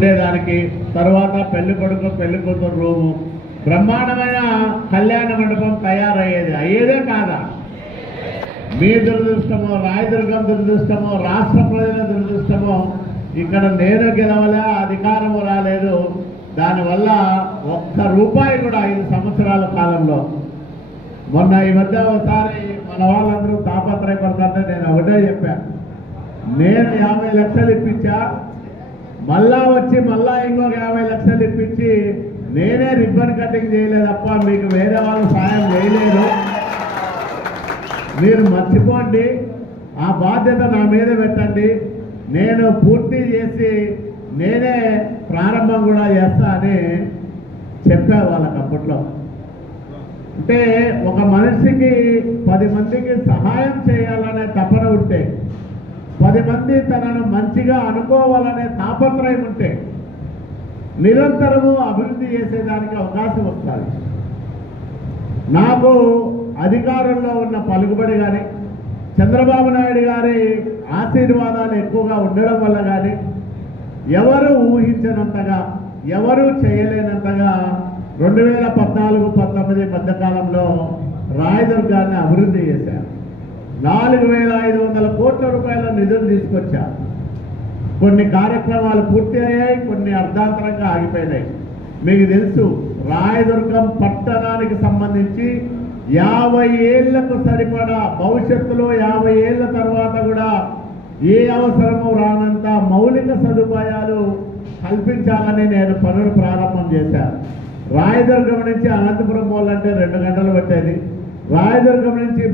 ఉండేదానికి తర్వాత పెళ్లి కొడుకు పెళ్లి కూతురు రూము బ్రహ్మాండమైన కళ్యాణ మండపం అయ్యేదే కాదా? మీ దురదృష్టమో, రాయదుర్గం దురదృష్టమో, రాష్ట్ర ప్రజల దురదృష్టమో, ఇక్కడ నేను గెలవలే, అధికారము రాలేదు. దానివల్ల ఒక్క రూపాయి కూడా 5 సంవత్సరాల కాలంలో మొన్న ఈ మధ్య ఒకసారి మన వాళ్ళందరూ తాపత్రయపడతారంటే నేను ఒకటే చెప్పాను, నేను 50 లక్షలు ఇప్పించా, మళ్ళా వచ్చి మళ్ళా ఇంకొక 50 లక్షలు ఇప్పించి నేనే రిబ్బన్ కటింగ్ చేయలేదు తప్ప మీకు వేరే వాళ్ళు సాయం చేయలేదు. మీరు మర్చిపోండి, ఆ బాధ్యత నా మీద పెట్టండి, నేను పూర్తి చేసి నేనే ప్రారంభం కూడా చేస్తా అని చెప్పా వాళ్ళకి అప్పట్లో. అంటే ఒక మనిషికి 10 మందికి సహాయం చేయాలనే తపన ఉంటే, 10 మంది తనను మంచిగా అనుకోవాలనే తాపత్రయం ఉంటే నిరంతరము అభివృద్ధి చేసేదానికి అవకాశం వస్తుంది. నాకు అధికారంలో ఉన్న పలుకుబడి కానీ, చంద్రబాబు నాయుడు గారి ఆశీర్వాదాలు ఎక్కువగా ఉండడం వల్ల కానీ, ఎవరు ఊహించినంతగా, ఎవరు చేయలేనంతగా 2014-19 మధ్యకాలంలో రాయదుర్గాన్ని అభివృద్ధి చేశారు. 4,500 కోట్ల రూపాయల నిధులు తీసుకొచ్చారు. కొన్ని కార్యక్రమాలు పూర్తి అయ్యాయి, కొన్ని అర్ధాంతరంగా ఆగిపోయినాయి. మీకు తెలుసు, రాయదుర్గం పట్టణానికి సంబంధించి 50 ఏళ్లకు సరిపడా, భవిష్యత్తులో 50 ఏళ్ల తర్వాత కూడా ఏ అవసరము రానంత మౌలిక సదుపాయాలు కల్పించాలని నేను పనులు ప్రారంభం చేశాను. రాయదుర్గం నుంచి అనంతపురం పోవాలంటే 2 గంటలు పట్టేది. రాయదుర్గం నుంచి